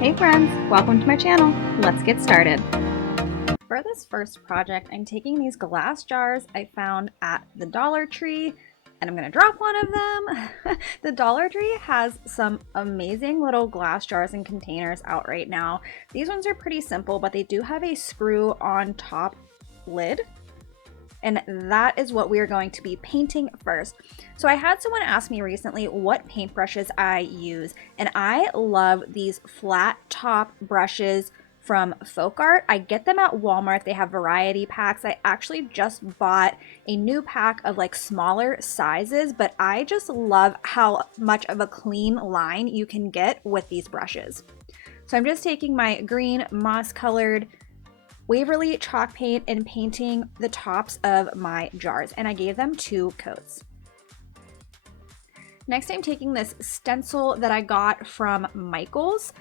Hey friends, welcome to my channel. Let's get started. For this first project, I'm taking these glass jars I found at the Dollar Tree and I'm gonna drop one of them. The Dollar Tree has some amazing little glass jars and containers out right now. These ones are pretty simple, but they do have a screw on top lid. And that is what we are going to be painting first. So I had someone ask me recently what paintbrushes I use, and I love these flat top brushes from Folk Art. I get them at Walmart. They have variety packs. I actually just bought a new pack of like smaller sizes, but I just love how much of a clean line you can get with these brushes. So I'm just taking my green moss colored Waverly chalk paint and painting the tops of my jars, and I gave them 2 coats. Next, I'm taking this stencil that I got from Michael's.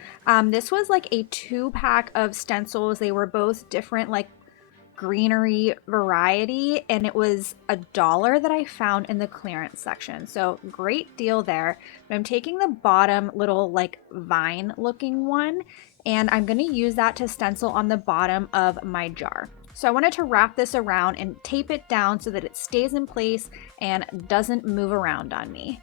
This was like a 2-pack of stencils. They were both different, like greenery variety, and it was $1 that I found in the clearance section. So great deal there. But I'm taking the bottom little like vine looking one, and I'm going to use that to stencil on the bottom of my jar. So I wanted to wrap this around and tape it down so that it stays in place and doesn't move around on me.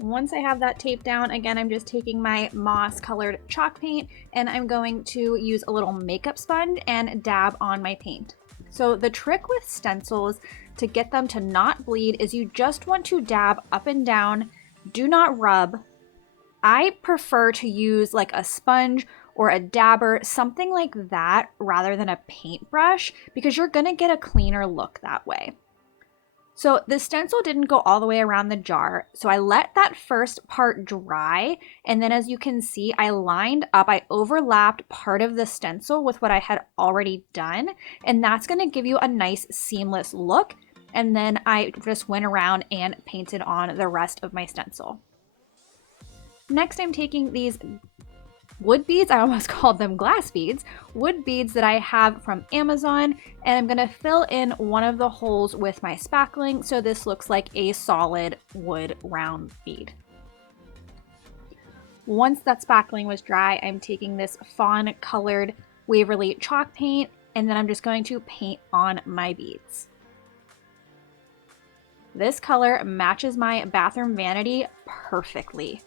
Once I have that taped down, again, I'm just taking my moss colored chalk paint and I'm going to use a little makeup sponge and dab on my paint. So the trick with stencils to get them to not bleed is you just want to dab up and down, do not rub. I prefer to use like a sponge or a dabber, something like that, rather than a paintbrush, because you're gonna get a cleaner look that way. So the stencil didn't go all the way around the jar, so I let that first part dry, and then as you can see, I lined up, I overlapped part of the stencil with what I had already done, and that's going to give you a nice seamless look. And then I just went around and painted on the rest of my stencil. Next, I'm taking these wood beads, I almost called them glass beads, wood beads that I have from Amazon, and I'm gonna fill in one of the holes with my spackling so this looks like a solid wood round bead. Once that spackling was dry, I'm taking this fawn colored Waverly chalk paint, and then I'm just going to paint on my beads. This color matches my bathroom vanity perfectly.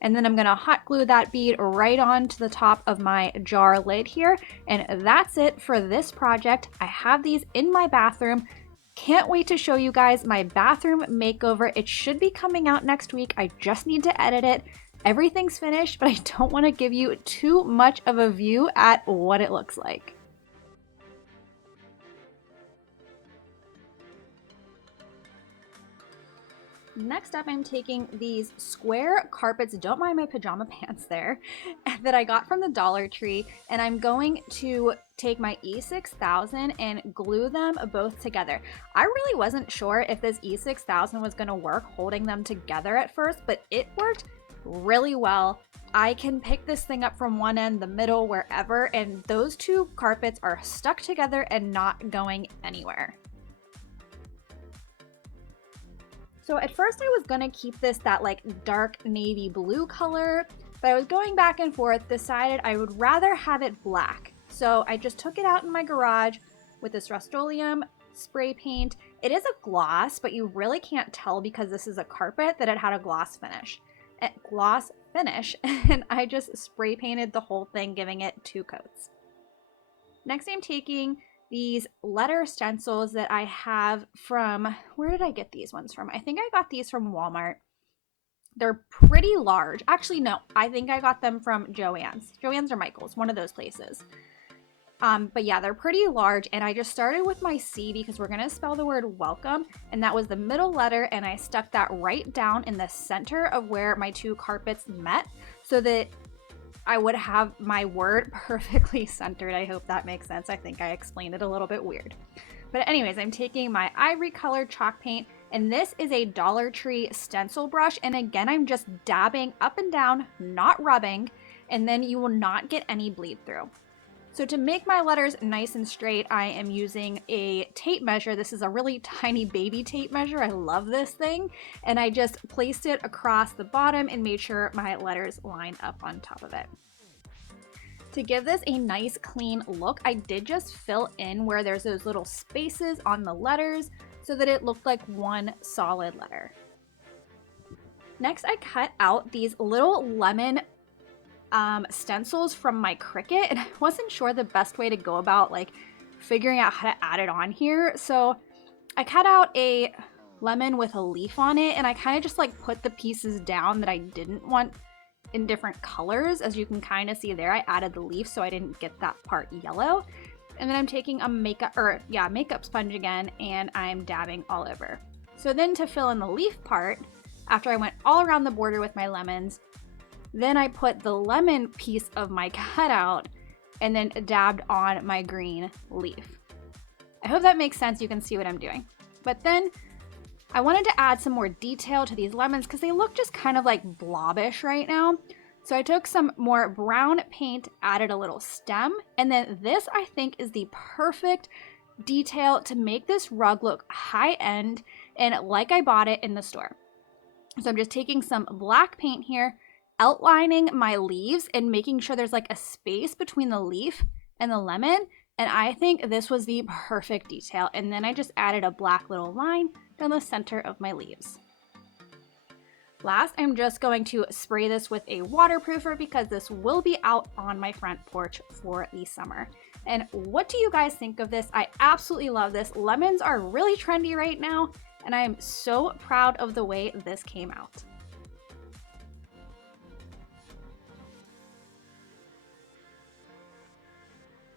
And then I'm gonna hot glue that bead right onto the top of my jar lid here. And that's it for this project. I have these in my bathroom. Can't wait to show you guys my bathroom makeover. It should be coming out next week. I just need to edit it. Everything's finished, but I don't want to give you too much of a view at what it looks like. Next up, I'm taking these square carpets, don't mind my pajama pants there, that I got from the Dollar Tree, and I'm going to take my E6000 and glue them both together. I really wasn't sure if this E6000 was going to work holding them together at first, but it worked really well. I can pick this thing up from one end, the middle, wherever, and those 2 carpets are stuck together and not going anywhere. So at first I was gonna keep this that like dark navy blue color, but I was going back and forth, decided I would rather have it black. So I just took it out in my garage with this Rust-Oleum spray paint. It is a gloss, but you really can't tell because this is a carpet that it had a gloss finish. And I just spray painted the whole thing, giving it 2 coats. Next, I'm taking these letter stencils that I have from, where did I get these ones from? I think I got these from Walmart. They're pretty large. Actually, no, I think I got them from Joann's. Joann's or Michael's, one of those places. But yeah, they're pretty large, and I just started with my C because we're gonna spell the word welcome, and that was the middle letter, and I stuck that right down in the center of where my 2 carpets met so that I would have my word perfectly centered. I hope that makes sense. I think I explained it a little bit weird. But anyways, I'm taking my ivory colored chalk paint, and this is a Dollar Tree stencil brush. And again, I'm just dabbing up and down, not rubbing, and then you will not get any bleed through. So to make my letters nice and straight, I am using a tape measure. This is a really tiny baby tape measure. I love this thing. And I just placed it across the bottom and made sure my letters lined up on top of it. To give this a nice clean look, I did just fill in where there's those little spaces on the letters so that it looked like one solid letter. Next, I cut out these little lemon stencils from my Cricut, and I wasn't sure the best way to go about like figuring out how to add it on here. So I cut out a lemon with a leaf on it, and I kind of just like put the pieces down that I didn't want in different colors. As you can kind of see there, I added the leaf so I didn't get that part yellow. And then I'm taking a makeup sponge again, and I'm dabbing all over. So then to fill in the leaf part, after I went all around the border with my lemons, then I put the lemon piece of my cutout and then dabbed on my green leaf. I hope that makes sense. You can see what I'm doing. But then I wanted to add some more detail to these lemons because they look just kind of like blobbish right now. So I took some more brown paint, added a little stem, and then this I think is the perfect detail to make this rug look high-end and like I bought it in the store. So I'm just taking some black paint here, outlining my leaves and making sure there's like a space between the leaf and the lemon, and I think this was the perfect detail. And then I just added a black little line down the center of my leaves. Last, I'm just going to spray this with a waterproofer because this will be out on my front porch for the summer. And what do you guys think of this? I absolutely love this. Lemons are really trendy right now, and I am so proud of the way this came out.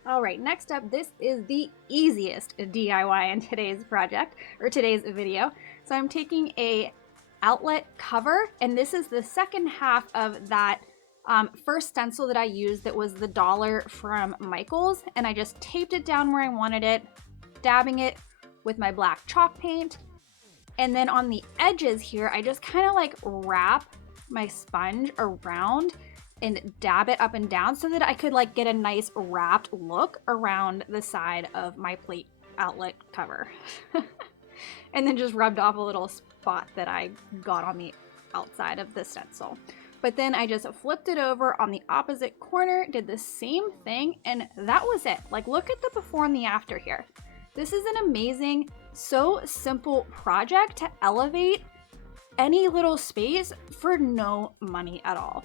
All right, next up, this is the easiest DIY in today's project, or today's video. So I'm taking a outlet cover, and this is the second half of that first stencil that I used that was the dollar from Michael's, and I just taped it down where I wanted it, dabbing it with my black chalk paint. And then on the edges here, I just kind of like wrap my sponge around and dab it up and down so that I could like get a nice wrapped look around the side of my plate outlet cover. And then just rubbed off a little spot that I got on the outside of the stencil. But then I just flipped it over on the opposite corner, did the same thing, and that was it. Like, look at the before and the after here. This is an amazing, so simple project to elevate any little space for no money at all.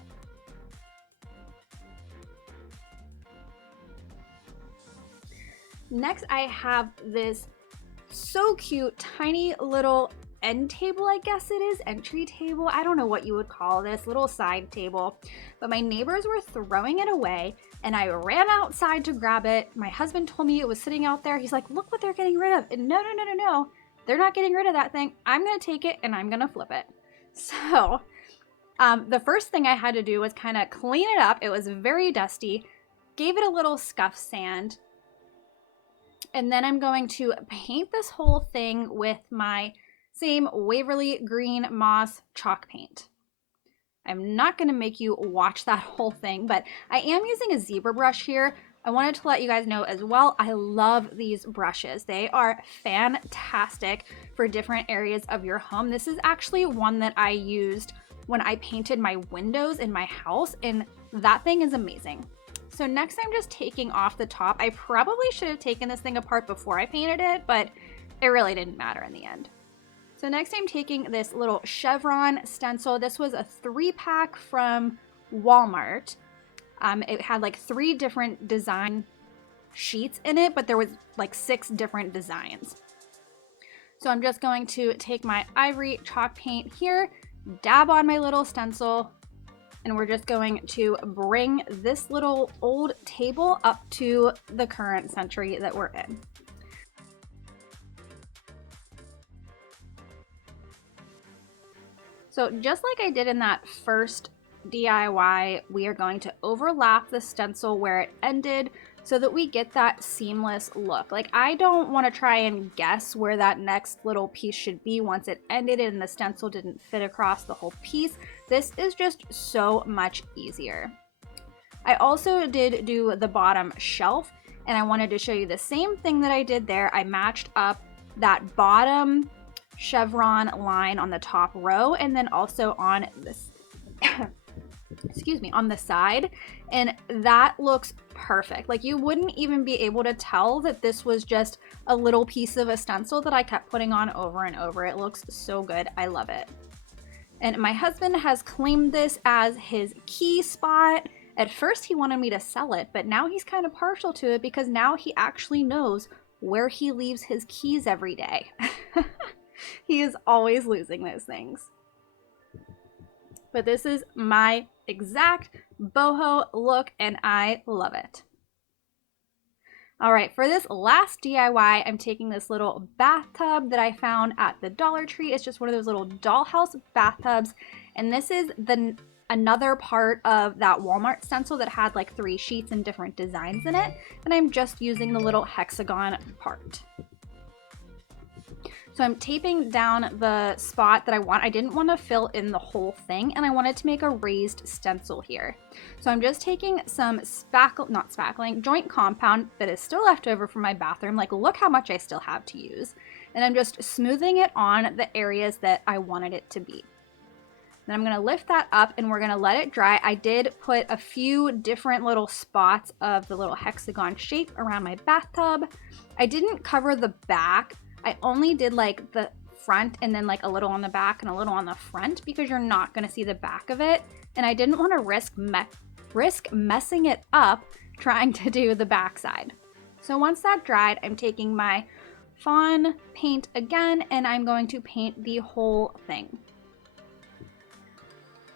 Next, I have this so cute, tiny little end table, I guess it is, entry table. I don't know what you would call this, little side table. But my neighbors were throwing it away, and I ran outside to grab it. My husband told me it was sitting out there. He's like, look what they're getting rid of. And no, they're not getting rid of that thing. I'm gonna take it and I'm gonna flip it. So the first thing I had to do was kind of clean it up. It was very dusty, gave it a little scuff sand, and then I'm going to paint this whole thing with my same Waverly Green Moss chalk paint. I'm not going to make you watch that whole thing, but I am using a zebra brush here. I wanted to let you guys know as well, I love these brushes. They are fantastic for different areas of your home. This is actually one that I used when I painted my windows in my house, and that thing is amazing. So next I'm just taking off the top. I probably should have taken this thing apart before I painted it, but it really didn't matter in the end. So next I'm taking this little chevron stencil. This was a 3-pack from Walmart. It had like 3 different design sheets in it, but there was like 6 different designs. So I'm just going to take my ivory chalk paint here, dab on my little stencil, and we're just going to bring this little old table up to the current century that we're in. So just like I did in that first DIY, we are going to overlap the stencil where it ended so that we get that seamless look. Like, I don't want to try and guess where that next little piece should be once it ended and the stencil didn't fit across the whole piece. This is just so much easier. I also did do the bottom shelf, and I wanted to show you the same thing that I did there. I matched up that bottom chevron line on the top row and then also on this excuse me, on the side, and that looks perfect. Like, you wouldn't even be able to tell that this was just a little piece of a stencil that I kept putting on over and over. It looks so good. I love it. And my husband has claimed this as his key spot. At first he wanted me to sell it, but now he's kind of partial to it because now he actually knows where he leaves his keys every day. He is always losing those things. But this is my exact boho look and I love it. All right, for this last DIY, I'm taking this little bathtub that I found at the Dollar Tree. It's just one of those little dollhouse bathtubs. And this is another part of that Walmart stencil that had like 3 sheets and different designs in it. And I'm just using the little hexagon part. So I'm taping down the spot that I want. I didn't want to fill in the whole thing, and I wanted to make a raised stencil here. So I'm just taking some joint compound that is still left over from my bathroom. Like, look how much I still have to use. And I'm just smoothing it on the areas that I wanted it to be. Then I'm going to lift that up and we're going to let it dry. I did put a few different little spots of the little hexagon shape around my bathtub. I didn't cover the back. I only did like the front and then like a little on the back and a little on the front because you're not going to see the back of it. And I didn't want to risk messing it up trying to do the back side. So once that dried, I'm taking my fawn paint again and I'm going to paint the whole thing.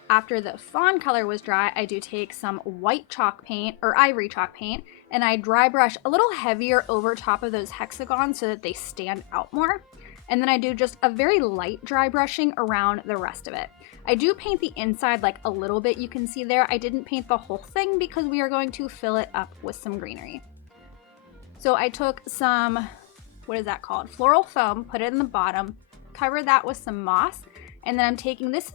After the fawn color was dry, I do take some white chalk paint or ivory chalk paint and I dry brush a little heavier over top of those hexagons so that they stand out more. And then I do just a very light dry brushing around the rest of it. I do paint the inside like a little bit, you can see there. I didn't paint the whole thing because we are going to fill it up with some greenery. So I took some, what is that called? Floral foam, put it in the bottom, covered that with some moss. And then I'm taking, this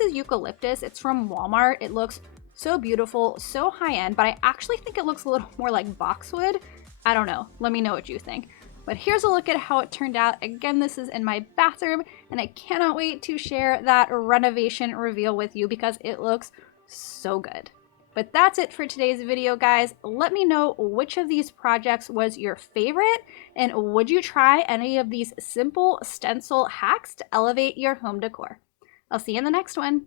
is eucalyptus. It's from Walmart. It looks so beautiful, so high-end, but I actually think it looks a little more like boxwood. I don't know. Let me know what you think. But here's a look at how it turned out. Again, this is in my bathroom, and I cannot wait to share that renovation reveal with you because it looks so good. But that's it for today's video, guys. Let me know which of these projects was your favorite, and would you try any of these simple stencil hacks to elevate your home decor? I'll see you in the next one.